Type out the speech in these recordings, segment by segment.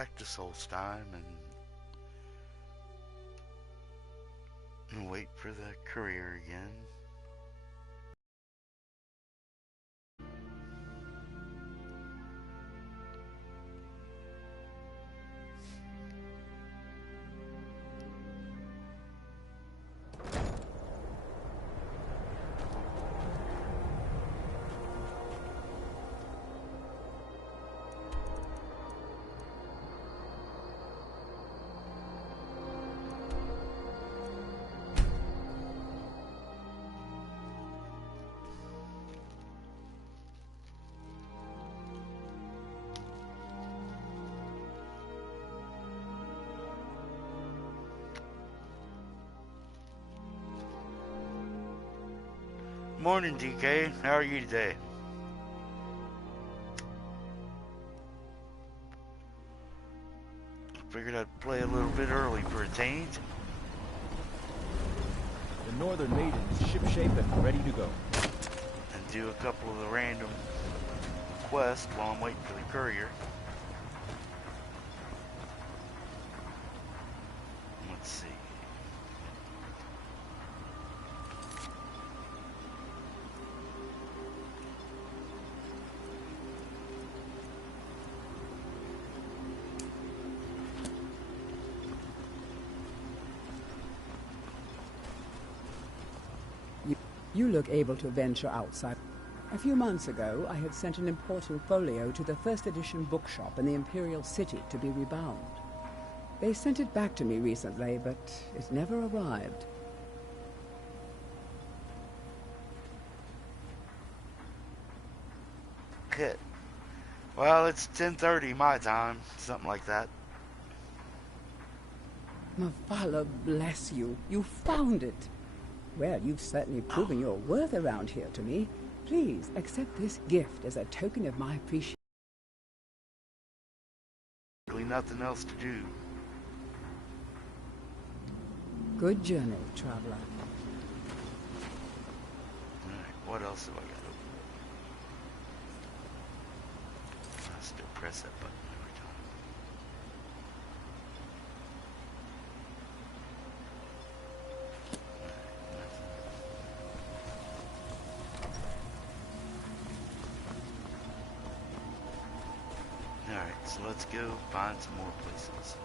back to Solstheim and wait for the courier again. Morning, DK. How are you today? Figured I'd play a little bit early for a change. The Northern Maiden is shipshape and ready to go. And do a couple of the random quests while I'm waiting for the courier. Let's see. You look able to venture outside. A few months ago, I had sent an important folio to the first edition bookshop in the Imperial City to be rebound. They sent it back to me recently, but it never arrived. Hit. Well, it's 10:30 my time, something like that. Mavala bless you. You found it. Well, you've certainly proven your worth around here to me. Please accept this gift as a token of my appreciation. Really nothing else to do. Good journey, traveler. Alright, what else have I got open? I still press that button every time. Alright, so let's go find some more places.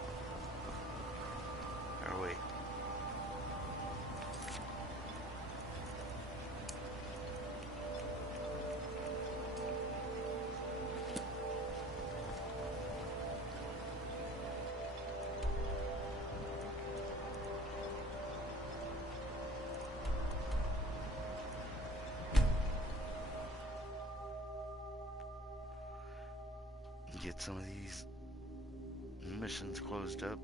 Or wait. Get some of these missions closed up.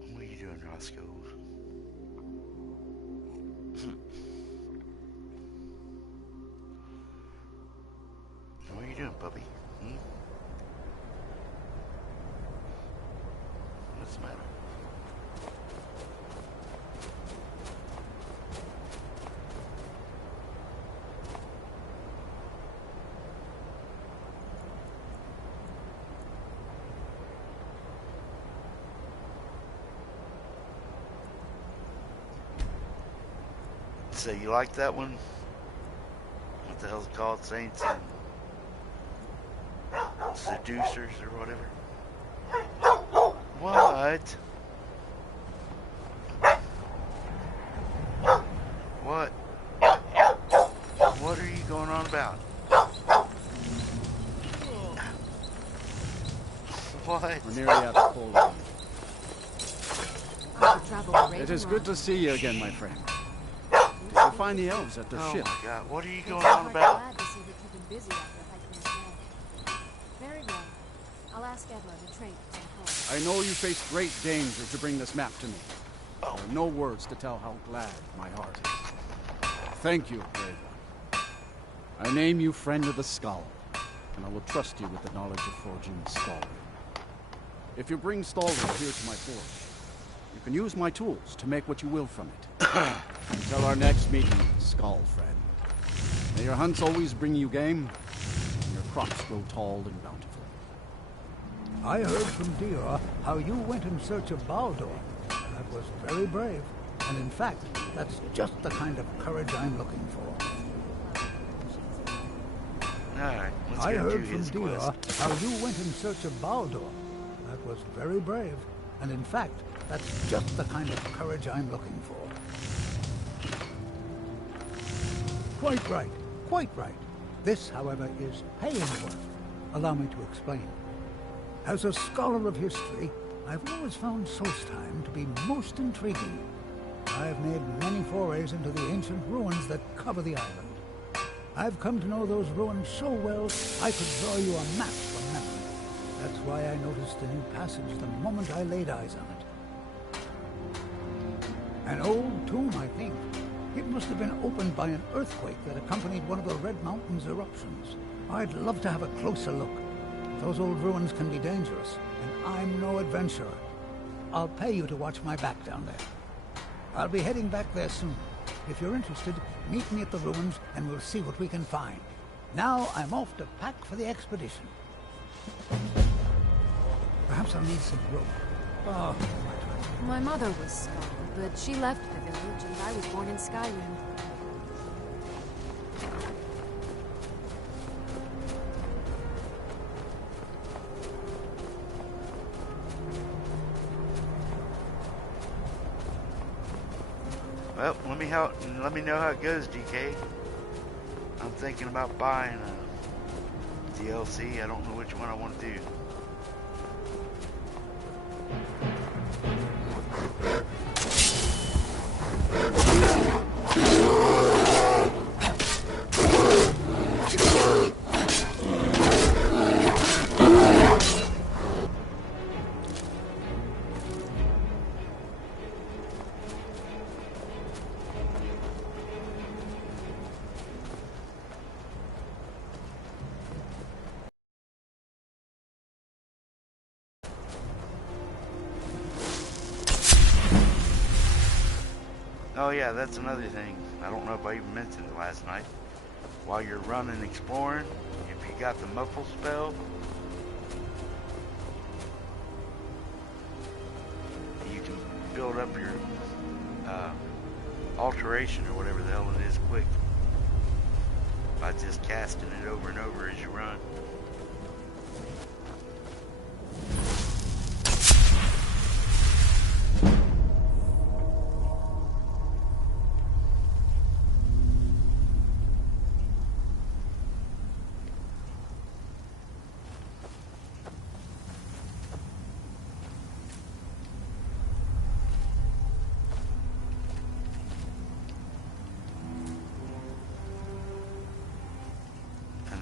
What are you doing, Roscoe? What are you doing, puppy? What's the matter? So you like that one? What the hell's it called? Saints and Seducers or whatever? What? What? What are you going on about? What? We're nearly out of coal. It is good to see you again, my friend. Did you find the elves at their ship? Oh my God, what are you going on about? Glad to see that you've been busy after hiking this day. Very well. I'll ask Edla to train us home. I know you faced great danger to bring this map to me. There are no words to tell how glad my heart is. Thank you, brave one. I name you Friend of the Skull, and I will trust you with the knowledge of forging Stalwart. If you bring Stalwart here to my forge, you can use my tools to make what you will from it. Until our next meeting, Skull friend. May your hunts always bring you game, and your crops grow tall and bountiful. I heard from Dior how you went in search of Baldur. That was very brave. And in fact, that's just the kind of courage I'm looking for. Alright, let's I go do heard from his Dior quest. how you went in search of Baldur. That was very brave. And in fact, that's just the kind of courage I'm looking for. Quite right. Quite right. This, however, is paying work. Allow me to explain. As a scholar of history, I've always found Solstheim to be most intriguing. I've made many forays into the ancient ruins that cover the island. I've come to know those ruins so well, I could draw you a map from memory. That's why I noticed the new passage the moment I laid eyes on it. An old tomb, I think. It must have been opened by an earthquake that accompanied one of the Red Mountain's eruptions. I'd love to have a closer look. Those old ruins can be dangerous, and I'm no adventurer. I'll pay you to watch my back down there. I'll be heading back there soon. If you're interested, meet me at the ruins and we'll see what we can find. Now I'm off to pack for the expedition. Perhaps I'll need some rope. Oh, My mother was Skull, but she left the village and I was born in Skyrim. Well, let me know how it goes, DK. I'm thinking about buying a DLC. I don't know which one I want to do. Oh yeah, that's another thing. I don't know if I even mentioned it last night. While you're running exploring, if you got the muffle spell, you can build up your alteration or whatever the hell it is quick by just casting it over and over as you run.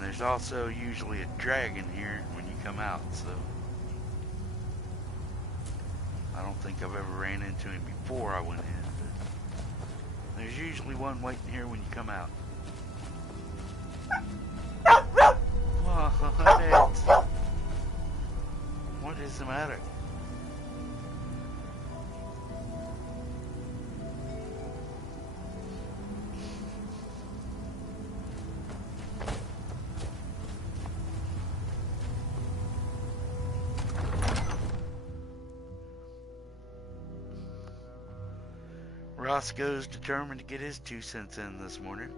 There's also usually a dragon here when you come out, so I don't think I've ever ran into him before I went in, but there's usually one waiting here when you come out. What is the matter? Roscoe's determined to get his 2 cents in this morning.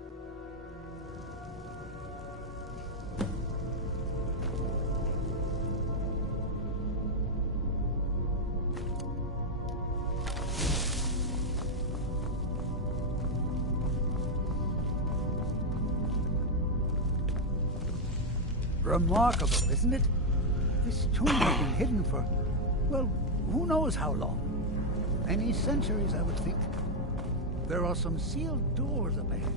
Remarkable, isn't it? This tomb has been hidden for, well, who knows how long. Many centuries, I would think. There are some sealed doors up ahead.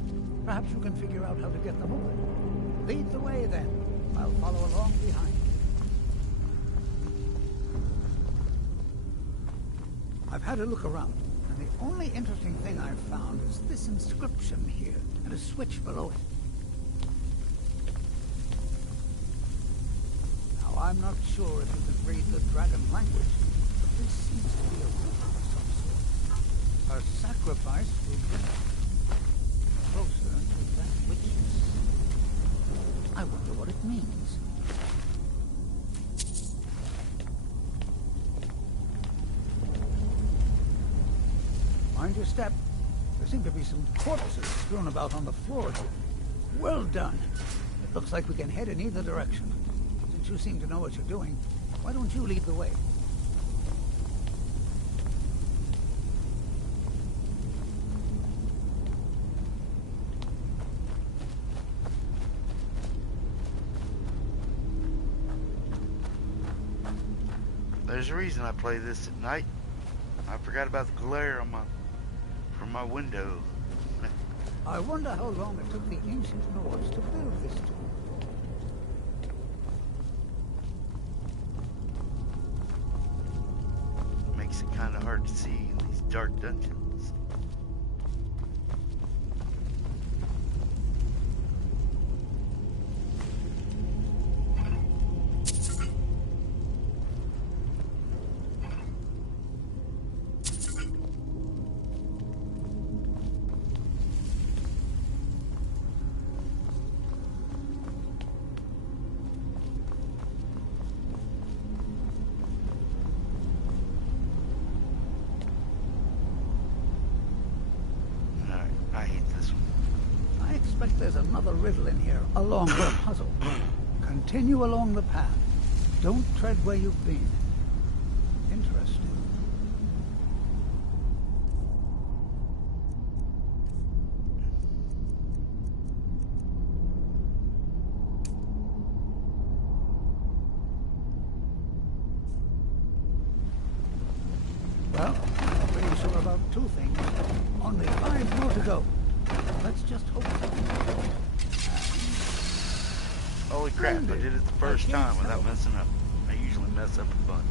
Perhaps you can figure out how to get them open. Lead the way, then. I'll follow along behind you. I've had a look around, and the only interesting thing I've found is this inscription here, and a switch below it. Now, I'm not sure if you can read the dragon language, but this seems to be a ritual of some sort. A sacrifice will bring us closer to that which is... I wonder what it means. your step. There seem to be some corpses strewn about on the floor here. Well done. It looks like we can head in either direction. Since you seem to know what you're doing, why don't you lead the way? There's a reason I play this at night. I forgot about the glare on from my window. I wonder how long it took the ancient Nords to build this tomb. Makes it kind of hard to see in these dark dungeons. There's another riddle in here, along the puzzle. Continue along the path. Don't tread where you've been. Interesting. Well, I'm pretty sure about two things. Only 5 more to go. Let's just hope. Holy crap, I did it the first time without messing up. I usually mess up a bunch.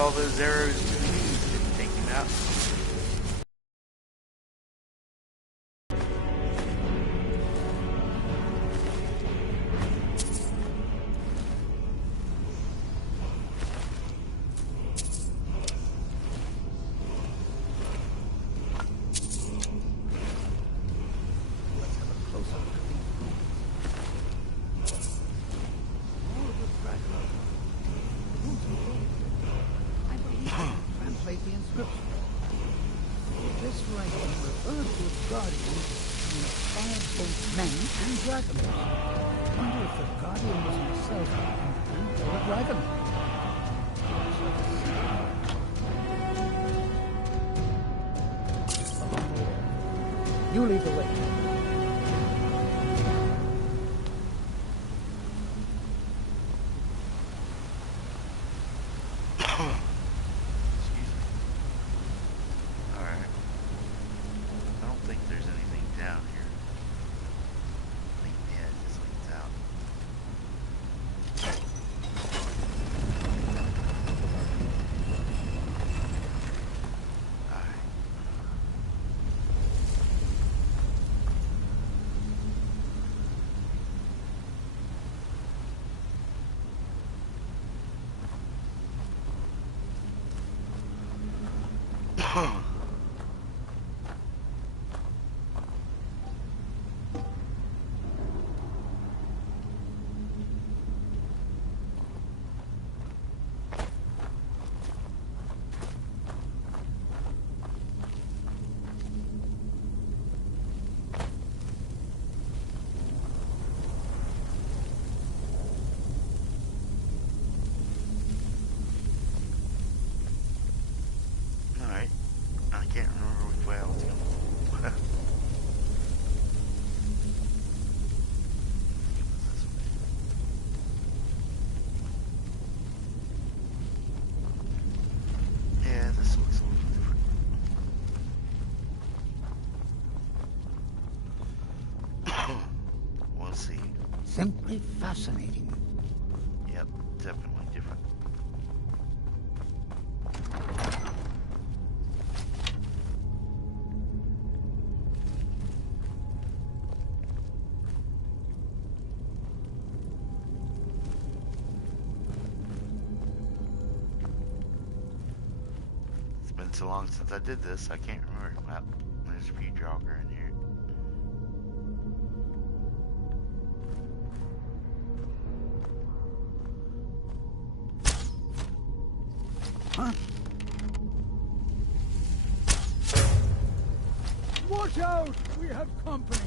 All those arrows didn't take him out. The inscription. This writing refers to a guardian who inspired both men and dragons. I wonder if the guardian was himself a man or a dragon. You lead the way. Simply fascinating. Yep, definitely different. It's been so long since I did this, I can't remember. Well, there's a few jogger in here. Huh? Watch out! We have company!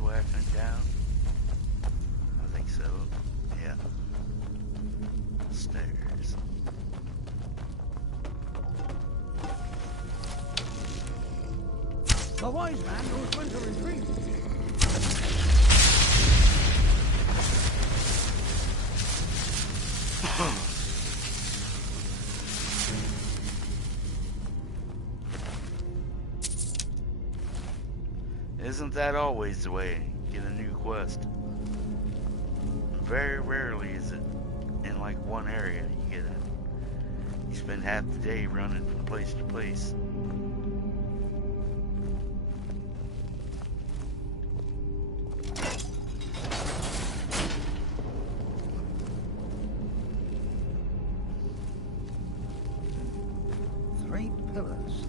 Way I come down? I think so. Yeah. Stairs. The wise man knows when to retreat. Isn't that always the way? Get a new quest. Very rarely is it in like one area you get it. You spend half the day running from place to place. Three pillars.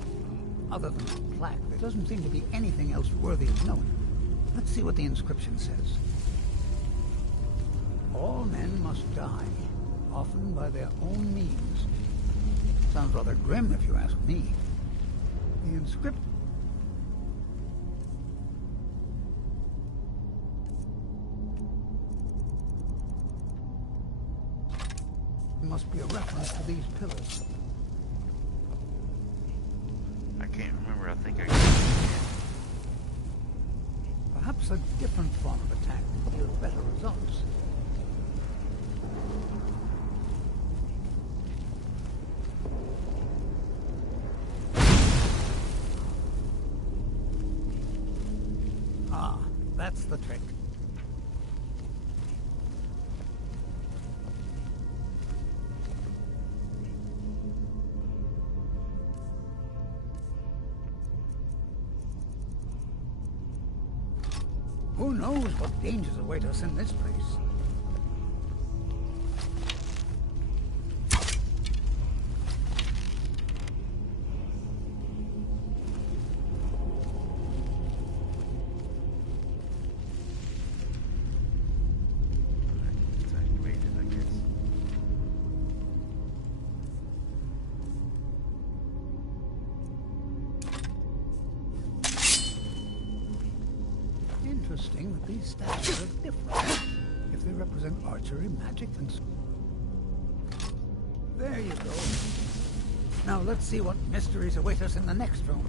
Other than a plaque, there doesn't seem to be anything else worthy of knowing. Let's see what the inscription says. All men must die, often by their own means. Sounds rather grim if you ask me. The inscription must be a reference to these pillars. I can't remember. I think I Perhaps a different form of attack would yield better results. Ah, that's the trick. Who knows what dangers await us in this place? it's activated, I guess. Interesting that these statues are different. If they represent archery, magic, and... There you go. Now let's see what mysteries await us in the next room.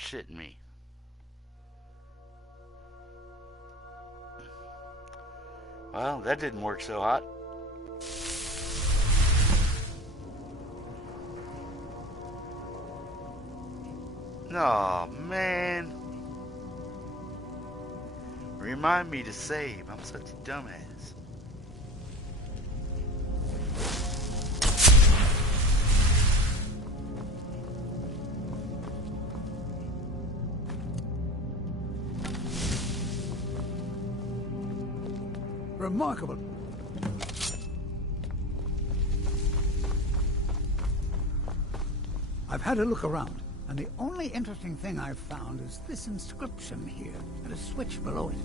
shitting me? Well, that didn't work so hot. Aw, man. Remind me to save. I'm such a dumbass. Remarkable. I've had a look around, and the only interesting thing I've found is this inscription here, and a switch below it.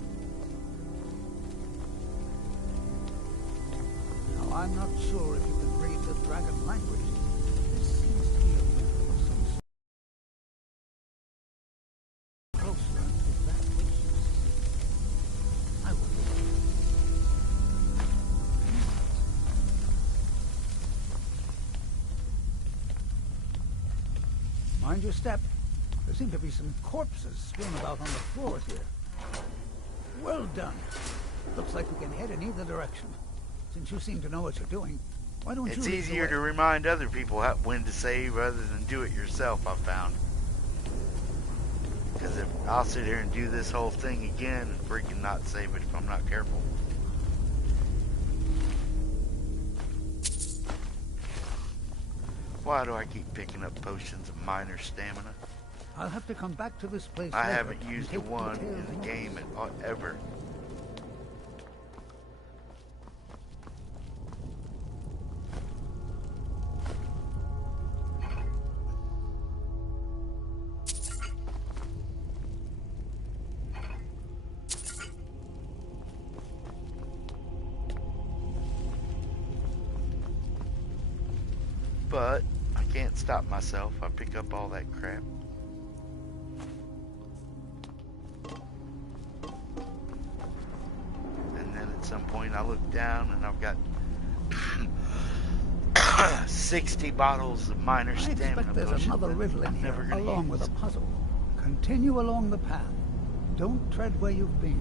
Now, I'm not sure if you can read the dragon language. This seems to be a riddle of some sort. Closer to that which you see. I will. Mind your step. There seem to be some corpses strewn about on the floor here. Well done. Looks like we can head in either direction. Since you seem to know what you're doing, why don't you... It's easier to remind other people when to save rather than do it yourself, I've found. Because if I'll sit here and do this whole thing again and freaking not save it if I'm not careful. Why do I keep picking up potions of minor stamina? I'll have to come back to this place I later haven't and used take one detailed in the notes. game ever. But I can't stop myself. I pick up all that crap. And then at some point I look down and I've got 60 bottles of minor I stamina expect there's potion another that riddle in I'm here, never gonna along use. with a puzzle. Continue along the path. Don't tread where you've been.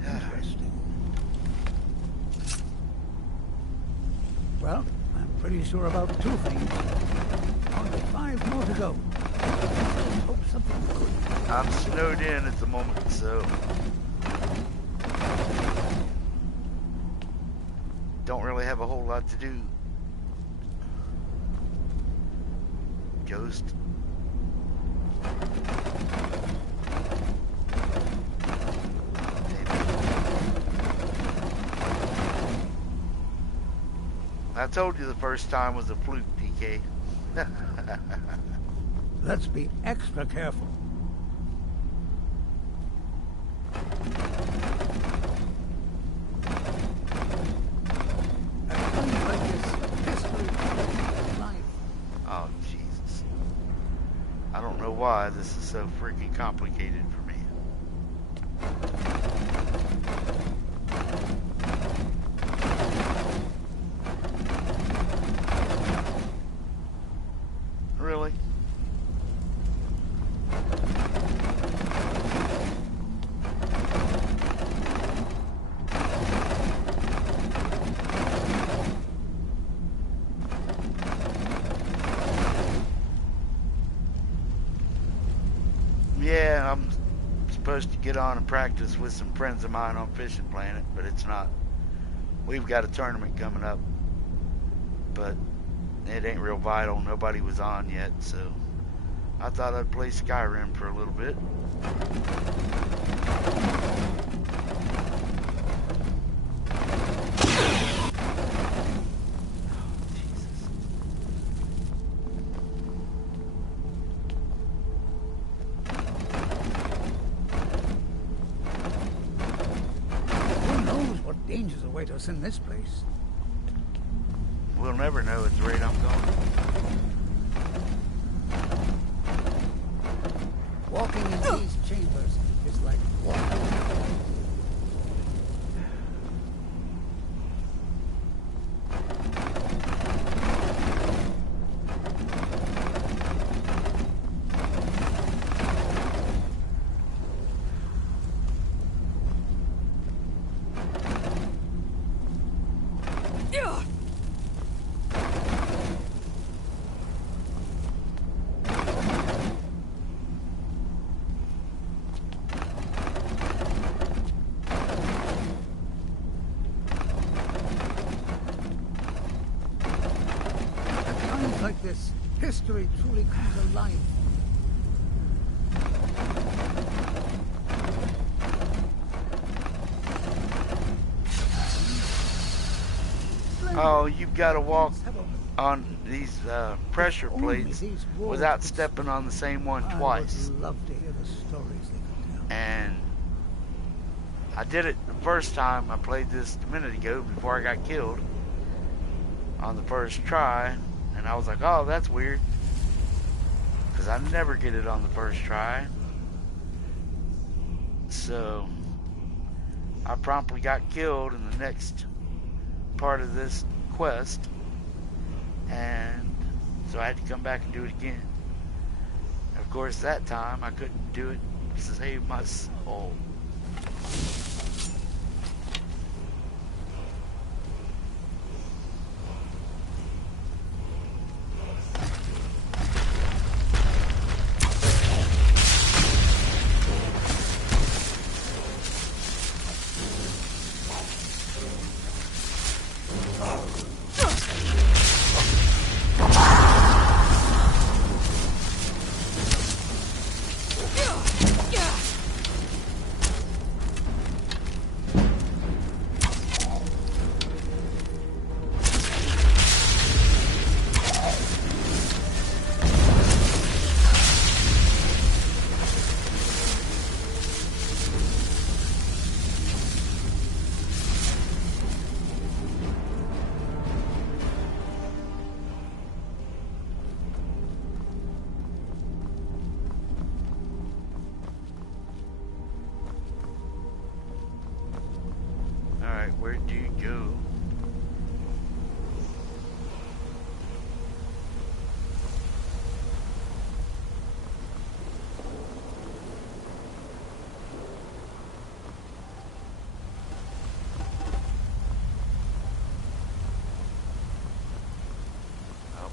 Interesting. Well, I'm pretty sure about two things. Only 5 more to go. Hope something good. I'm snowed in at the moment, so don't really have a whole lot to do. Ghost. I told you the first time was a fluke, DK. Let's be extra careful. At times like this, history is life. Oh, Jesus. I don't know why this is so freaking complicated for me. Really? Yeah, I'm supposed to get on and practice with some friends of mine on Fishing Planet, but it's not. We've got a tournament coming up, but it ain't real vital. Nobody was on yet, so I thought I'd play Skyrim for a little bit. Who knows what dangers await us in this place? We'll never know at the rate I'm going. Walking in these chambers is like walking. history truly comes alive. Oh, you've got to walk on these pressure plates without stepping on the same one twice. I would love to hear the stories they could tell. And I did it the first time I played this a minute ago before I got killed on the first try, and I was like, oh, that's weird, because I never get it on the first try. So I promptly got killed in the next part of this quest, and so I had to come back and do it again. Of course, that time I couldn't do it to save my soul. Where do you go? Oh.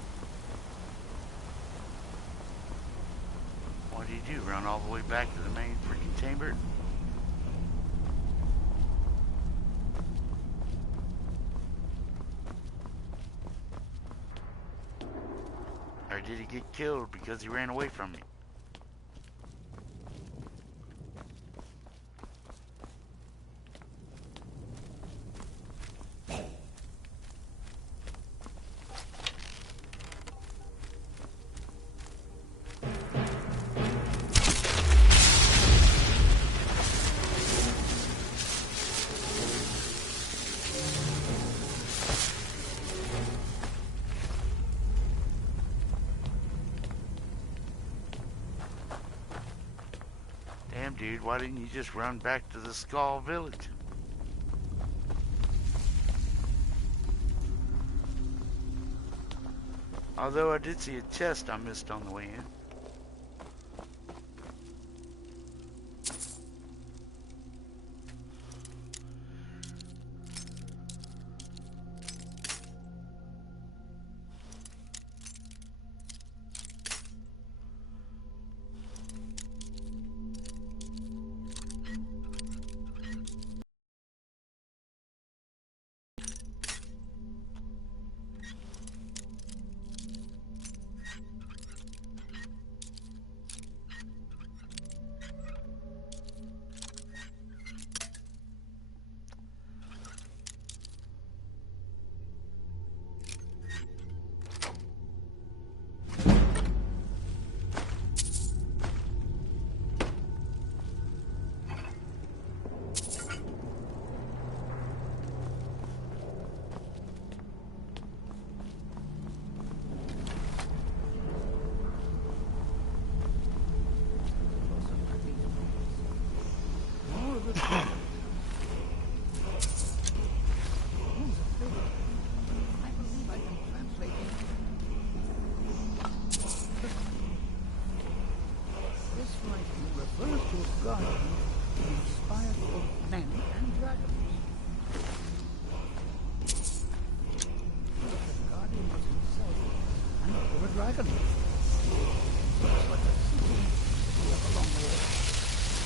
What do you do? Run all the way back to the main freaking chamber? Or did he get killed because he ran away from you? Damn, dude, why didn't you just run back to the Skull Village? Although I did see a chest I missed on the way in.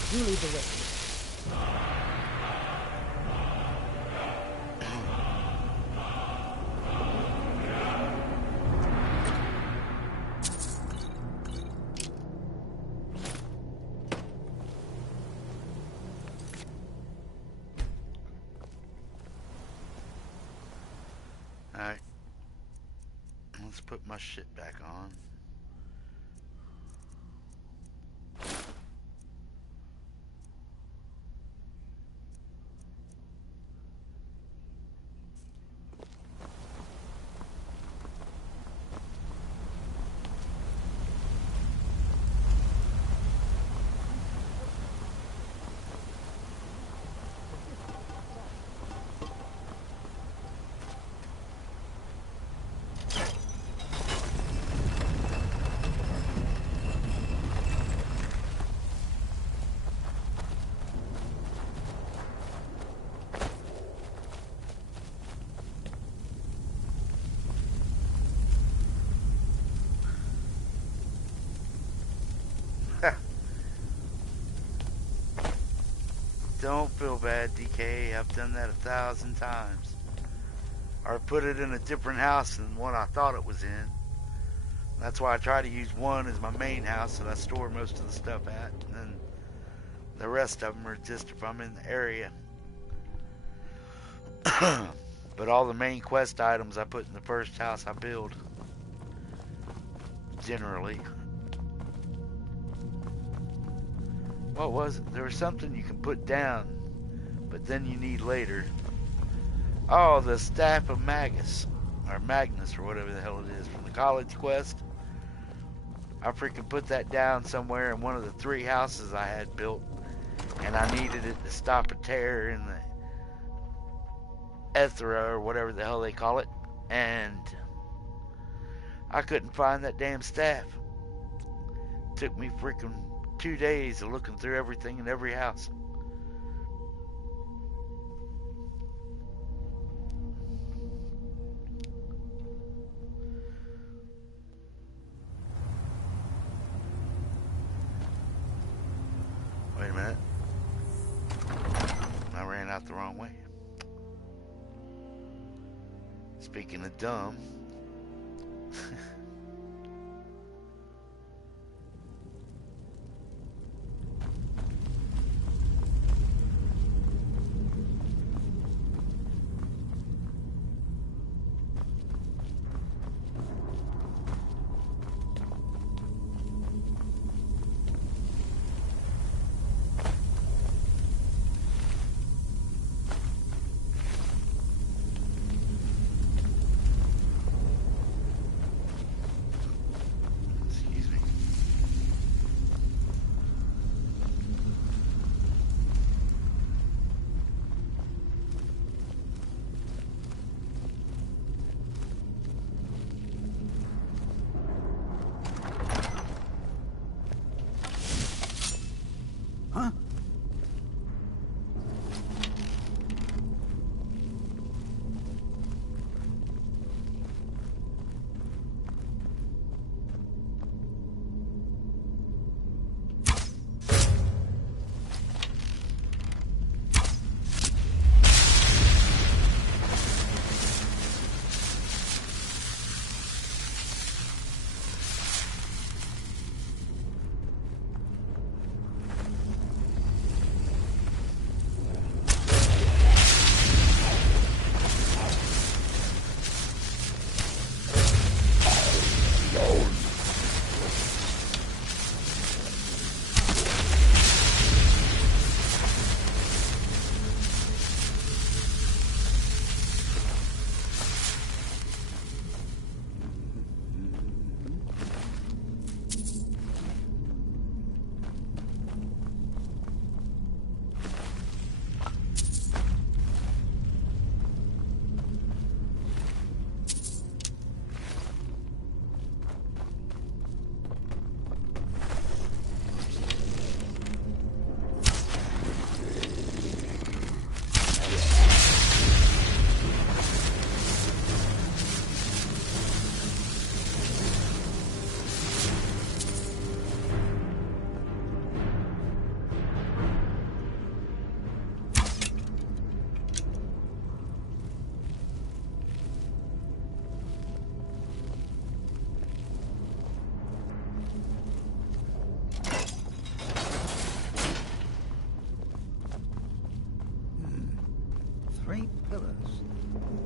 You lead the way. my shit back on. Don't feel bad, DK. I've done that 1,000 times. Or put it in a different house than one I thought it was in. That's why I try to use one as my main house that I store most of the stuff at. And then the rest of them are just if I'm in the area. But all the main quest items I put in the first house I build. Generally. What was it? There was something you can put down, but then you need later. Oh, the Staff of Magus. Or Magnus, or whatever the hell it is, from the college quest. I freaking put that down somewhere in one of the 3 houses I had built. And I needed it to stop a tear in the Ethra, or whatever the hell they call it. And I couldn't find that damn staff. Took me freaking 2 days of looking through everything in every house. Wait a minute. I ran out the wrong way. Speaking of dumb.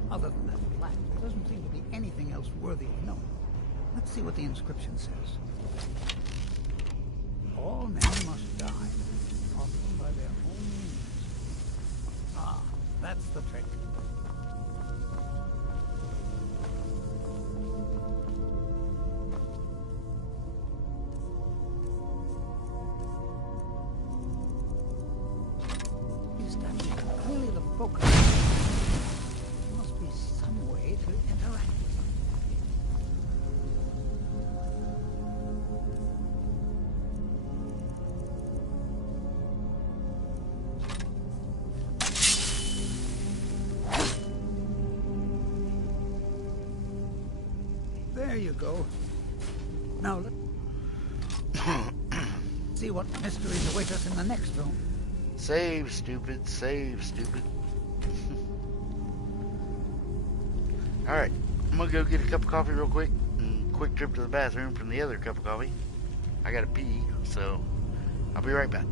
Other than that plaque, there doesn't seem to be anything else worthy of note. Let's see what the inscription says. All men must die, often by their own means. Ah, that's the trick. These statues are clearly the focus. There must be some way to interact with them. There you go. Now let's see what mysteries await us in the next room. Save, stupid. Save, stupid. Alright, I'm gonna go get a cup of coffee real quick. And quick trip to the bathroom from the other cup of coffee. I gotta pee, so I'll be right back.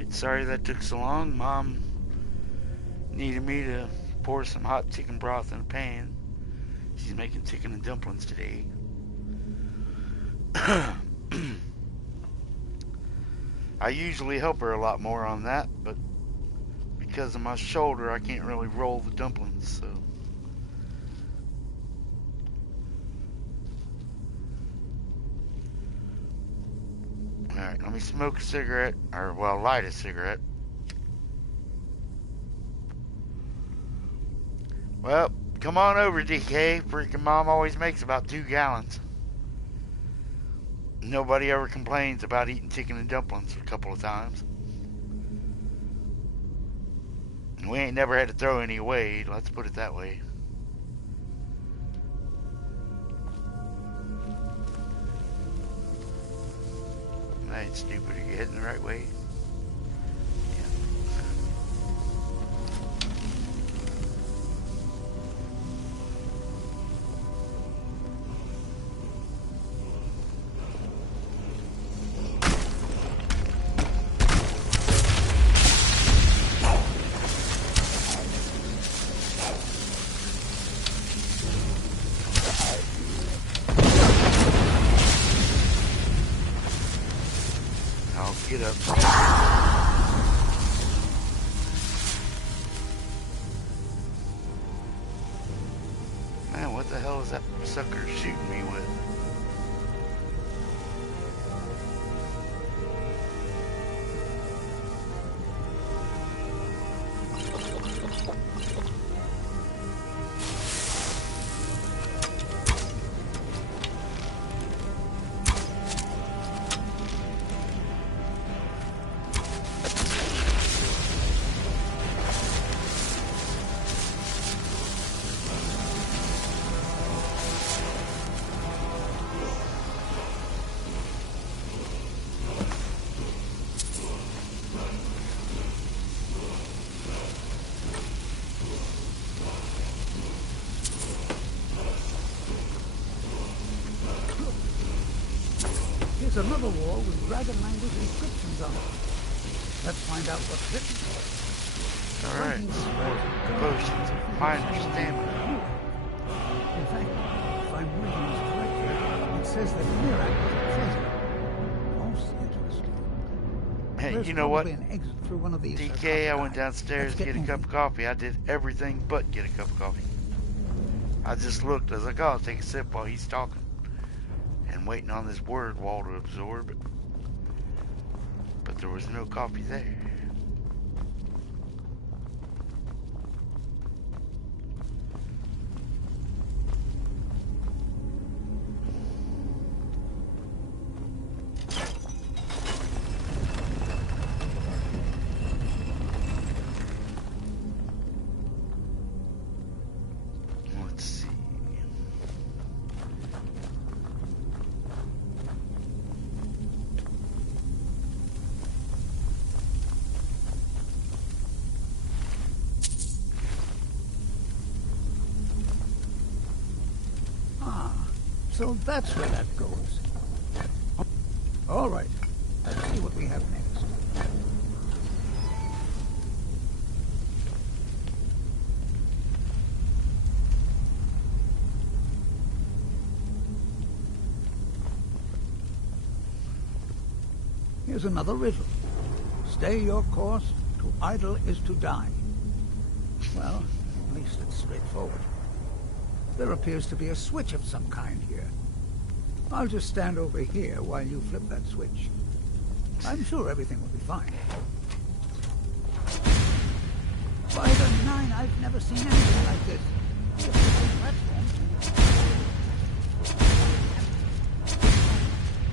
Alright, sorry that took so long. Mom needed me to pour some hot chicken broth in a pan. She's making chicken and dumplings today. I usually help her a lot more on that, but because of my shoulder, I can't really roll the dumplings, so. Alright, let me smoke a cigarette, or, well, light a cigarette. Well, come on over, DK. Freaking Mom always makes about 2 gallons. Nobody ever complains about eating chicken and dumplings a couple of times. We ain't never had to throw any away, let's put it that way. That ain't stupid. Are you heading the right way? Get up. Man, what the hell is that sucker shooting me with? Here's another wall with dragon language inscriptions on it. Let's find out what's written. Alright, more potions of minor stamina. In fact, if I'm reading this correctly, it says that Mirac was a treasure. Most interesting. Hey, There's you know what? probably an exit through one of these DK, I went downstairs to get a cup of coffee. I did everything but get a cup of coffee. I just looked. I was like, oh, I'll take a sip while he's talking. And waiting on this word wall to absorb. But there was no coffee there. Let's see. So that's where that goes. All right. Let's see what we have next. Here's another riddle. Stay your course, to idle is to die. Well, at least it's straightforward. There appears to be a switch of some kind here. I'll just stand over here while you flip that switch. I'm sure everything will be fine. By the 9, I've never seen anything like this. Just a big platform.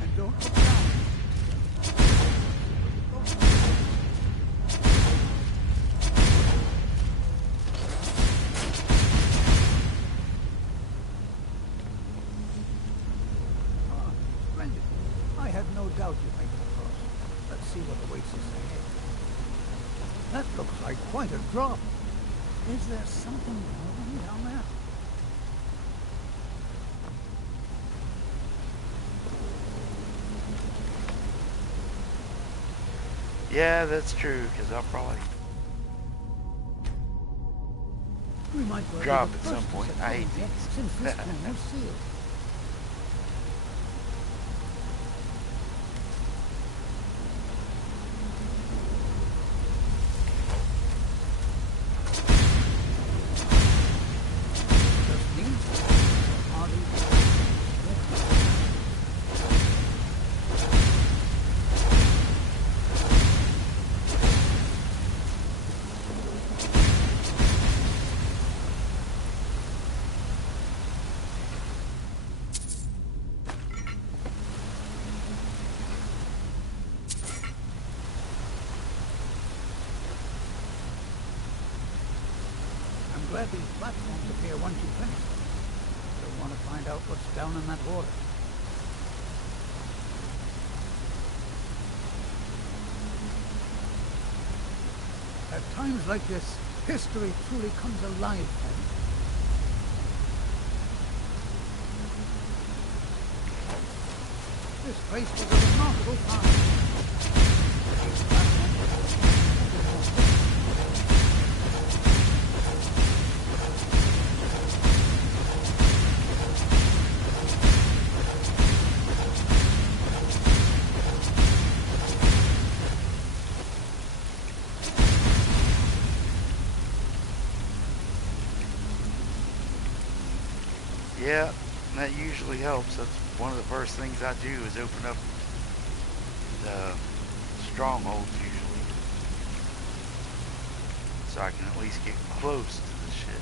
And don't look down. No doubt you make it across. Let's see what awaits us ahead. That looks like quite a drop. Is there something moving down there? Yeah, that's true, because I'll probably We might well drop be at the some first point. to I hate set these. since this tomb was sealed. Just these? Are these? I'm glad these platforms appear once you finish them. You'll want to find out what's down in that water. At times like this, history truly comes alive for me. This place was a remarkable find. Yeah, that usually helps. That's one of the first things I do is open up the strongholds usually. So I can at least get close to the shit.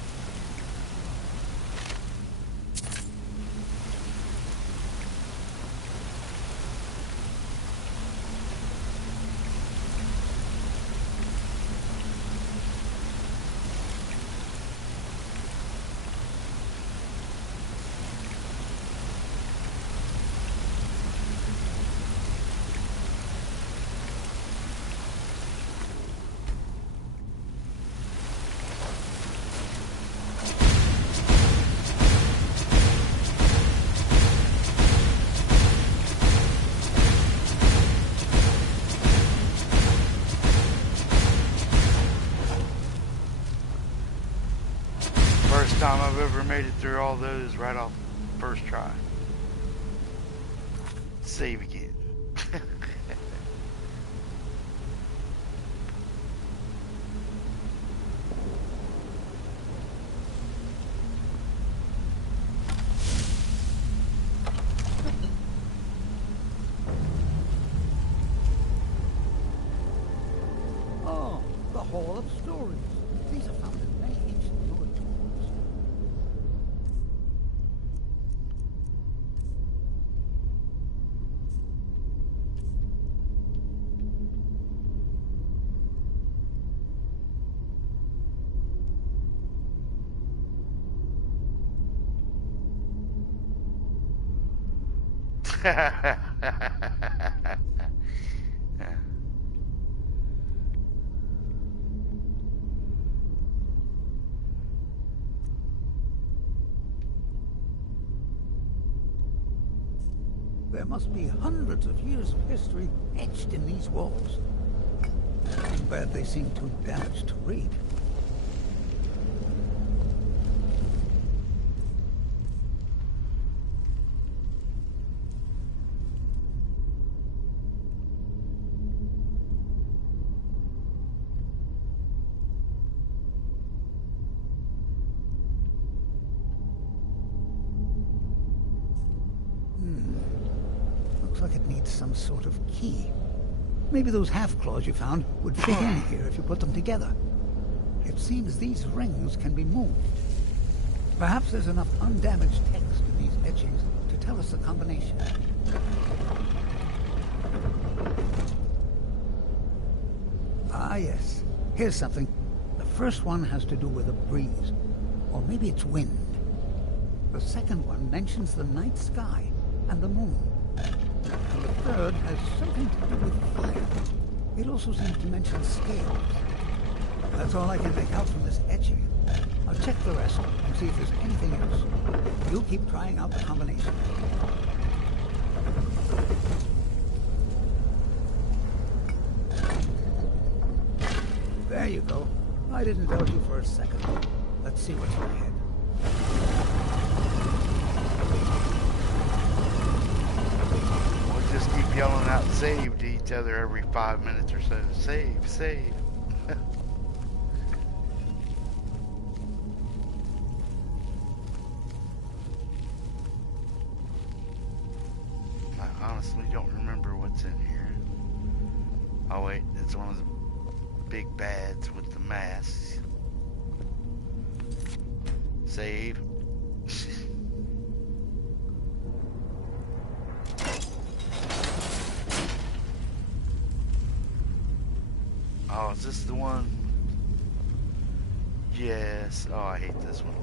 First time I've ever made it through all those right off first try. Save again. Oh, the Hall of Stories. These are found in many ancient ruin tombs. There must be hundreds of years of history etched in these walls. Too bad they seem too damaged to read. Looks like it needs some sort of key. Maybe those half-claws you found would fit in here if you put them together. It seems these rings can be moved. Perhaps there's enough undamaged text in these etchings to tell us the combination. Ah, yes. Here's something. The first one has to do with a breeze. Or maybe it's wind. The second one mentions the night sky and the moon. And the third has something to do with fire. It also seems to mention scales. That's all I can make out from this etching. I'll check the rest and see if there's anything else. You keep trying out the combination. There you go. I didn't doubt you for a second. Let's see what's ahead. We'll just keep yelling out save to each other every 5 minutes or so. Save, save. I honestly don't remember what's in here. Oh wait, it's one of the big bads with the masks. Save. Oh, is this the one? Yes. Oh, I hate this one.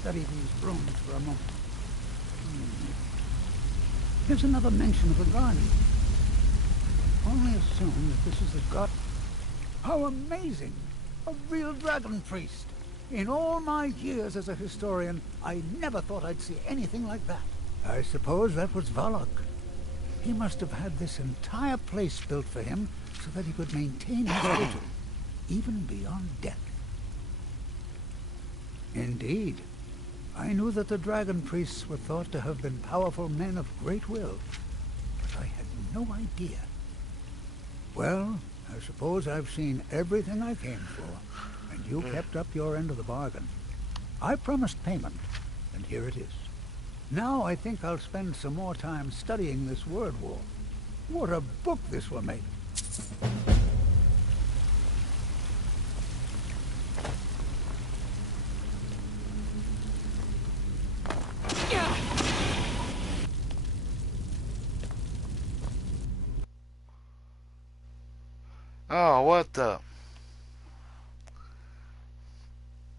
Study these runes for a moment. Here's another mention of a guardian. Only assume that this is the god. How amazing! A real dragon priest! In all my years as a historian, I never thought I'd see anything like that. I suppose that was Valak. He must have had this entire place built for him so that he could maintain his vigil, even beyond death. Indeed. I knew that the dragon priests were thought to have been powerful men of great will, but I had no idea. Well, I suppose I've seen everything I came for, and you kept up your end of the bargain. I promised payment, and here it is. Now I think I'll spend some more time studying this word war. What a book this will make! Oh, what the?